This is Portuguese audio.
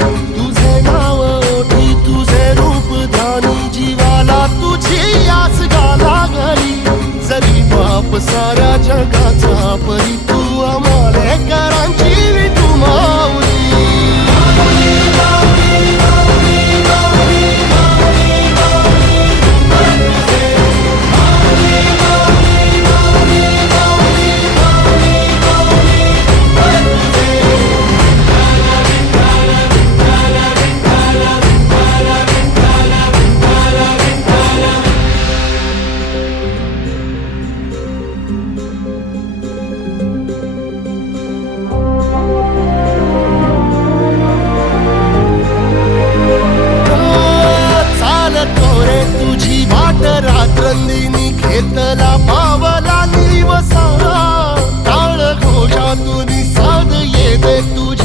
Thank you. virtude